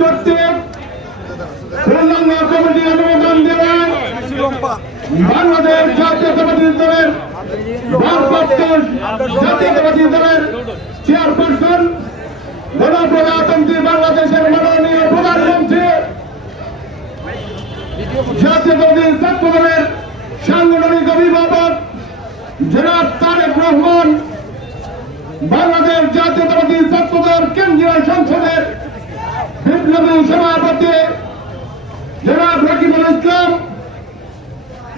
কর্তৃক পূর্ণাঙ্গ কমিটি অনুমোদন দেওয়ায় বাংলাদেশ জাতীয়তাবাদী দলের ভারপ্রাপ্ত জাতীয়তাবাদী দলের চেয়ারপারসন গণপ্রজাতন্ত্রী বাংলাদেশের মাননীয় প্রধানমন্ত্রী জাতীয়তাবাদী ছাত্র দলের সাংগঠনিক অভিভাবক জনাব তারেক রহমান, বাংলাদেশ জাতীয়তাবাদী ছাত্র দল কেন্দ্রীয় সংসদের বিপ্লবী সভাপতি জনাব রকিবুল ইসলাম,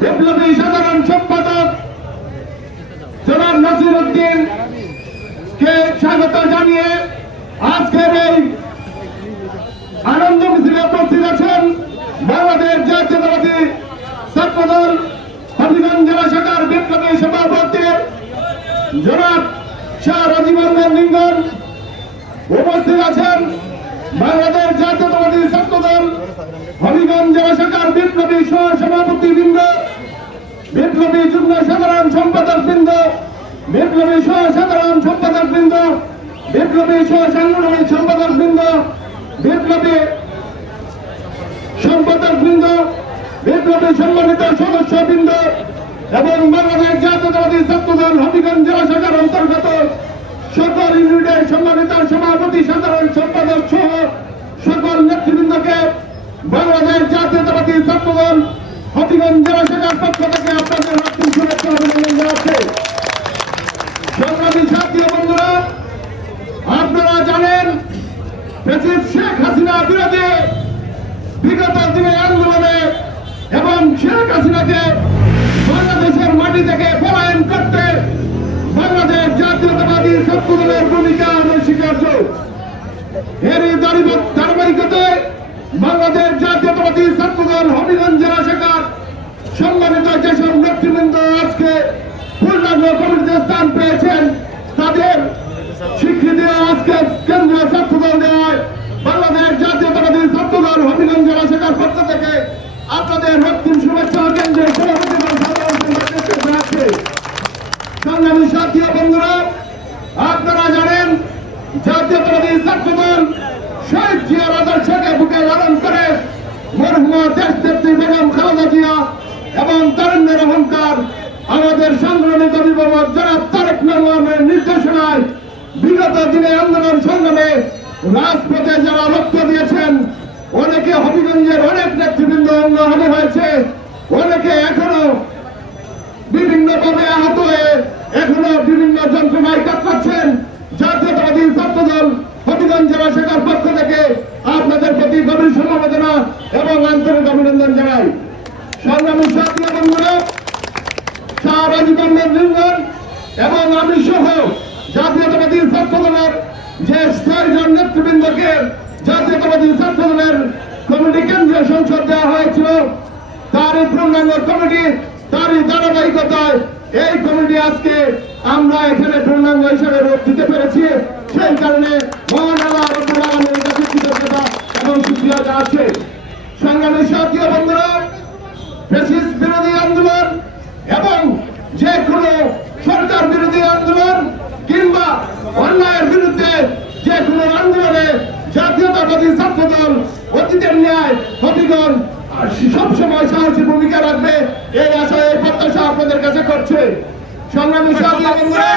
বিপ্লবী সাধারণ সম্পাদক জনাব নাসির উদ্দিন কে স্বাগত জানিয়ে আজকের এই আনন্দ মিছিলে উপস্থিত আছেন বাংলাদেশ জাতীয়তাবাদী ছাত্র দল হবিগঞ্জ জেলা শাখার বিপ্লবী সভাপতি জনাব শাহ রাজীব রঞ্জন লিঙ্গন। উপস্থিত আছেন বাংলাদেশ জাতীয়তাবাদী ছাত্র দল হবিগঞ্জ জেলা শাখার বিপ্লবী সহ সভাপতি বৃন্দ, বিপ্লবী যুগ্ম সাধারণ সম্পাদক বৃন্দ, বিপ্লবী সহ সাধারণ সম্পাদক বৃন্দ, বিপ্লবী সহ সাংগঠনিক সম্পাদক বৃন্দ, বিপ্লবী সম্পাদক বৃন্দ, বিপ্লবী সম্মানিত সদস্য বৃন্দ এবং বাংলাদেশ জাতীয়তাবাদী ছাত্র দল হবিগঞ্জ জেলা শাখার অন্তর্গত সকল ইউনিটের সম্মানিত সভাপতি সাধারণ সম্পাদক সহ সকল নেতৃবৃন্দকে বাংলাদেশ জাতীয়তাবাদী ছাত্র দল হবিগঞ্জ জেলা শাখার পক্ষ থেকে আপনাদের হার্দিক শুভেচ্ছা অভিনন্দন জানাচ্ছি। সংগ্রামী সাথী বন্ধুরা, আপনারা জানেন প্রেসিডেন্ট শেখ হাসিনা বিরোধী বিগত দিনের আন্দোলনে এবং শেখ হাসিনাকে বাংলাদেশের মাটি থেকে পলায়ন করতে বাংলাদেশ জাতীয়তাবাদী ছাত্র দলের ভূমিকা অনস্বীকার্য। এরই ধারাবাহিকতায় বাংলাদেশ জাতীয়তাবাদী ছাত্র দল হবিগঞ্জ জেলা শাখার সম্মানিত যেসব নেতৃবৃন্দ আজকে পূর্ণাঙ্গ কমিটিতে স্থান পেয়েছেন, তাদের স্বীকৃতি আজকে কেন্দ্রীয় ছাত্র দল দেওয়ায় বাংলাদেশ জাতীয়তাবাদী ছাত্র দল হবিগঞ্জ জেলা শাখার পক্ষ থেকে আপনাদের রক্তিম শুভেচ্ছা কেন্দ্রের সভাপতি জানাচ্ছি। সংগ্রামী সাথী বন্ধুরা, আপনারা জানেন জাতীয়তাবাদী ছাত্র দল শহীদ জিয়ার আদর্শকে বুকে লালন করে মরহুমা দেশনেত্রী বেগম খালেদা জিয়া এবং তারুণ্যের অহংকার আমাদের সাংগঠনিক অভিভাবক জনাব তারেক রহমানের নির্দেশনায় বিগত দিনে আন্দোলন সংগ্রামে রাজপথে যারা লক্ষ্য দিয়েছেন, অনেকে হবিগঞ্জের অনেক নেতৃবৃন্দ অঙ্গহানি হয়েছে, অনেকে এখনো বিভিন্ন ভাবে আহত হয়ে এখনো বিভিন্ন যন্ত্রণায় কাটাচ্ছেন। জাতীয়তাবাদী ছাত্র দল হবিগঞ্জ জেলা শাখার পক্ষ থেকে আপনাদের প্রতি গভীর সমবেদনা এবং আন্তরিক অভিনন্দন জানাই। সংগ্রামী সাথী বন্ধুরা, শাহ রাজীব রঞ্জন লিঙ্গন এবং আমি সহ জাতীয়তাবাদী ছাত্র দলের যে 6 জন নেতৃবৃন্দকে জাতীয়তাবাদী ছাত্র দলের কমিটি কেন্দ্রীয় সংসদ দেওয়া হয়েছিল, তারই পূর্ণাঙ্গ কমিটি, তারই ধারাবাহিকতায় এই কমিটি আজকে আমরা এখানে পূর্ণাঙ্গ হিসেবে রূপ দিতে পেরেছি। সেই কারণে মহান আল্লাহ রাব্বুল আলামিনের কাছে কৃতজ্ঞতা এবং শুকরিয়া জানাচ্ছি। সংগ্রামী সাথী বন্ধুরা, ফ্যাসিস্ট বিরোধী আন্দোলন এবং যে কোনো সরকার বিরোধী আন্দোলন কিংবা অন্যায়ের বিরুদ্ধে যে কোনো আন্দোলনে জাতীয়তাবাদী ছাত্র দল অতীতের ন্যায় হবিগঞ্জ সবসময় সাহসী ভূমিকা রাখবে, এই আশা এই প্রত্যাশা আপনাদের কাছে করছে। সংগ্রামী সাথী বন্ধুরা,